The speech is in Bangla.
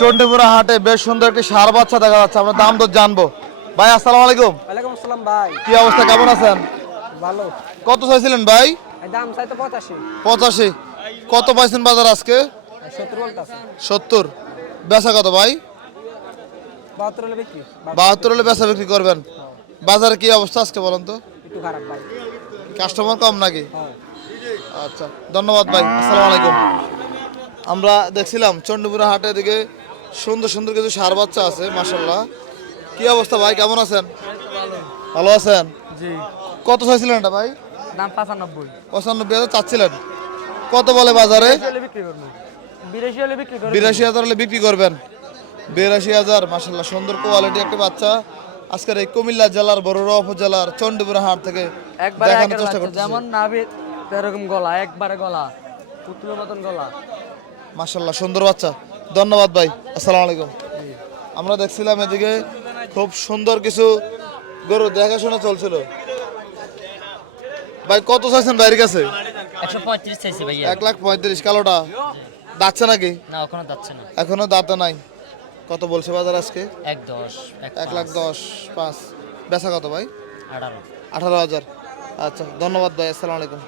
চণ্ডীপুরা হাটে বেশ সুন্দর একটি সার বাচ্চা দেখা যাচ্ছে। আমরা দাম দর জানব। ভাই আসসালামু আলাইকুম। ওয়ালাইকুম আসসালাম ভাই। কি অবস্থা? কেমন আছেন? ভালো। কত চাইছিলেন ভাই? দাম চাই তো পঁচাশি। পঁচাশি। কত পাইছেন বাজার আজকে? সত্তর বলতেছে। সত্তর। বেচা কত ভাই? বাহাত্তর হলে বিক্রি। বাহাত্তর হলে বেচা বিক্রি করবেন। বাজারে কি অবস্থা আজকে বলেন তো? একটু খারাপ ভাই। কাস্টমার কম নাকি? হ্যাঁ। আচ্ছা ধন্যবাদ ভাই। আসসালামু আলাইকুম। আমরা দেখছিলাম চণ্ডীপুরা হাটের দিকে সুন্দর সুন্দর কিছু সার বাচ্চা আছে মাসাল্লাহ কি অবস্থা ভাই কেমন আছেন? ভালো আছেন? জি। কত চাইছিলেন এটা ভাই? দাম পাঁচানব্বই। পঁচানব্বই হাজার চাচ্ছিলেন। কত বলে বাজারে? বিরাশি হাজার হলে বিক্রি করবেন। বিরাশি হাজার মাসাল্লাহ সুন্দর কোয়ালিটি একটা বাচ্চা। আজকের এই কুমিল্লা জেলার বড়ুয়া উপজেলার চণ্ডীপুরা হাট থেকে একবারে দেখানোর চেষ্টা করতেছি। যেমন নাভি এরকম গলা একবারে গলা। পুতুলের মতন গলা। মাসাল্লাহ সুন্দর বাচ্চা। ধন্যবাদ ভাই আসসালামু আলাইকুম। আমরা দেখছিলাম এদিকে খুব সুন্দর কিছু গরু দেখাশোনা চলছিল। ভাই কত চাইছেন বাইরের কাছে? এক লাখ পঁয়ত্রিশ কালোটা? দাচ্ছে নাকি? না না। এখনও দাঁতে নাই। কত বলছে বাজার আজকে? এক দশ এক লাখ দশ পাঁচ। বেচা কত ভাই? আঠারো। আঠারো হাজার। আচ্ছা ধন্যবাদ ভাই আসসালামু আলাইকুম।